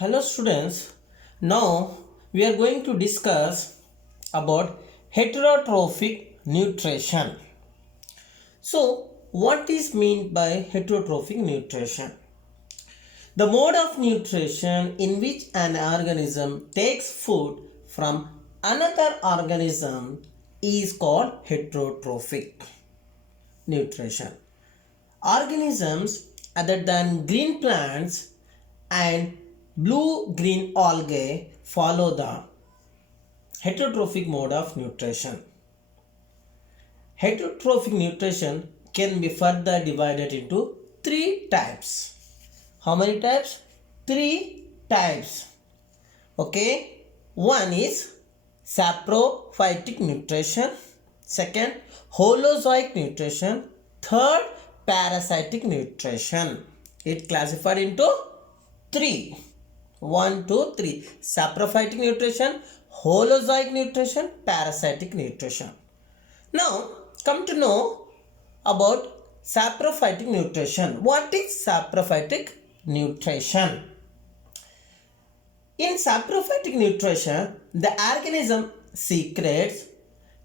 Hello students, now we are going to discuss about heterotrophic nutrition. So what is meant by heterotrophic nutrition? The mode of nutrition in which an organism takes food from another organism is called heterotrophic nutrition. Organisms other than green plants and blue-green algae follow the heterotrophic mode of nutrition. Heterotrophic nutrition can be further divided into three types. How many types? Three types. Okay. One is saprophytic nutrition. Second, holozoic nutrition. Third, parasitic nutrition. It classified into three. 1, 2, 3. Saprophytic nutrition, holozoic nutrition, parasitic nutrition. Now, come to know about saprophytic nutrition. What is saprophytic nutrition? In saprophytic nutrition, the organism secretes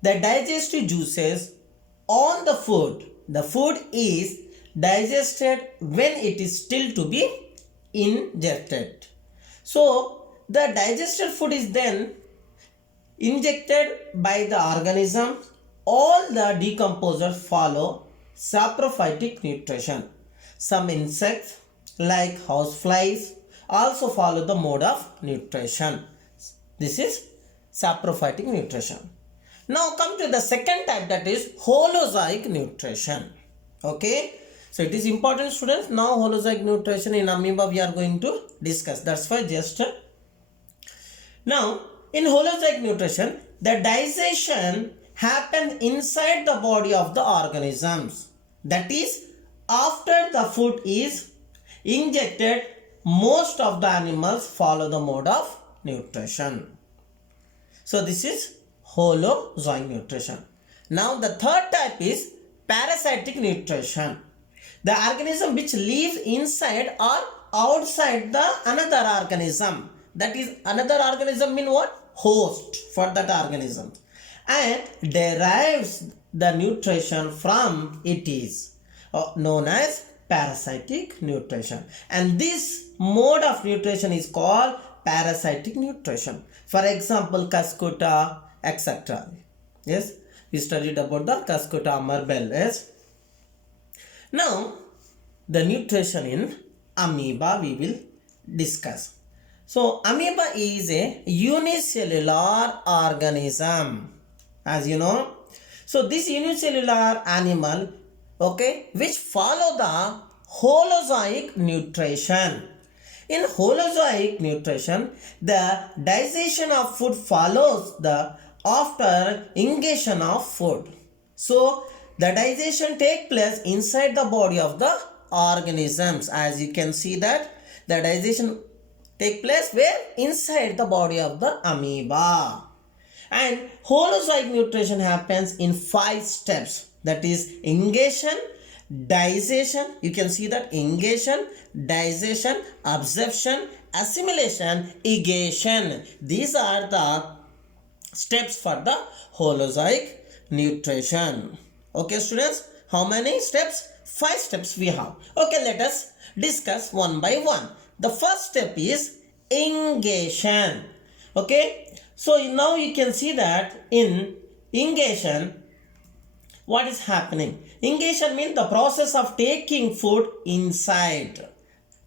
the digestive juices on the food. The food is digested when it is still to be ingested. So the digested food is then injected by the organism. All the decomposers follow saprophytic nutrition. Some insects like houseflies also follow the mode of nutrition. This is saprophytic nutrition. Now come to the second type, that is holozoic nutrition. Okay. So it is important, students. Now holozoic nutrition in amoeba we are going to discuss. That's why just now in holozoic nutrition the digestion happens inside the body of the organisms. That is, after the food is injected, most of the animals follow the mode of nutrition. So this is holozoic nutrition. Now the third type is parasitic nutrition. The organism which lives inside or outside the another organism. That is, another organism mean what? Host for that organism. And derives the nutrition from it is known as parasitic nutrition. And this mode of nutrition is called parasitic nutrition. For example, Cuscuta, etc. Yes, we studied about the Cuscuta marble. Yes. Now, the nutrition in amoeba we will discuss. So, amoeba is a unicellular organism, as you know. So, this unicellular animal, okay, which follow the holozoic nutrition. In holozoic nutrition, the digestion of food follows the after ingestion of food. So, the digestion take place inside the body of the organisms. As you can see that the digestion take place where? Inside the body of the amoeba. And holozoic nutrition happens in 5 steps. That is ingestion, digestion. You can see that ingestion, digestion, absorption, assimilation, egation. These are the steps for the holozoic nutrition. Okay, students, how many steps? 5 steps we have. Okay, let us discuss one by one. The first step is ingation. Okay, so now you can see that in ingation, what is happening? Ingation means the process of taking food inside.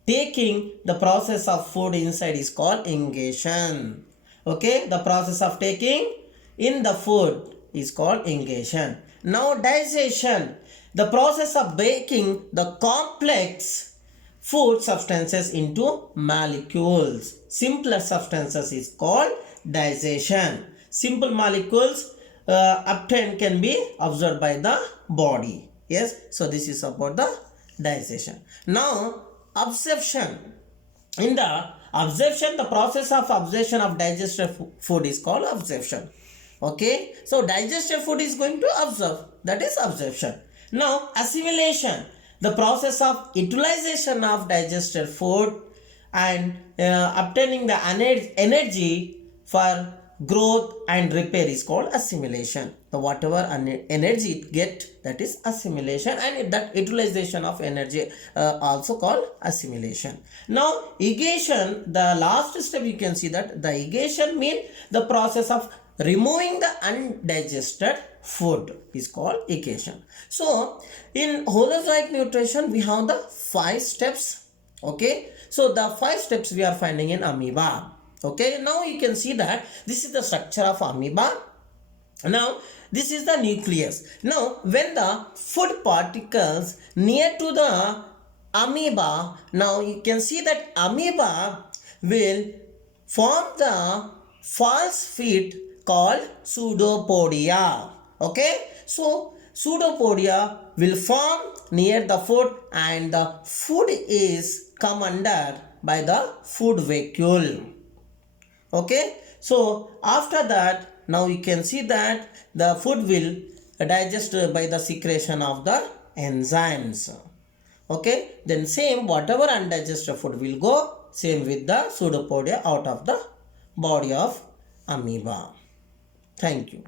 Taking the process of food inside is called ingation. Okay, the process of taking in the food is called ingation. Now digestion, the process of breaking the complex food substances into molecules. Simpler substances is called digestion. Simple molecules obtained can be absorbed by the body. Yes, so this is about the digestion. Now absorption. In the absorption, the process of absorption of digested food is called absorption. Okay, so digested food is going to absorb, that is absorption. Now assimilation, the process of utilization of digested food and obtaining the energy for growth and repair is called assimilation. The whatever energy it get, that is assimilation, and that utilization of energy also called assimilation. Now egation, the last step, you can see that the egation mean the process of removing the undigested food is called egation. So in holozoic nutrition we have the 5 steps. Okay, so the 5 steps we are finding in amoeba. Okay, now you can see that this is the structure of amoeba. Now this is the nucleus. Now when the food particles near to the amoeba, now you can see that amoeba will form the false feet called pseudopodia. Okay, so pseudopodia will form near the food, and the food is come under by the food vacuole. Okay, so after that, now you can see that the food will digest by the secretion of the enzymes. Okay, then same whatever undigested food will go, same with the pseudopodia out of the body of amoeba. Thank you.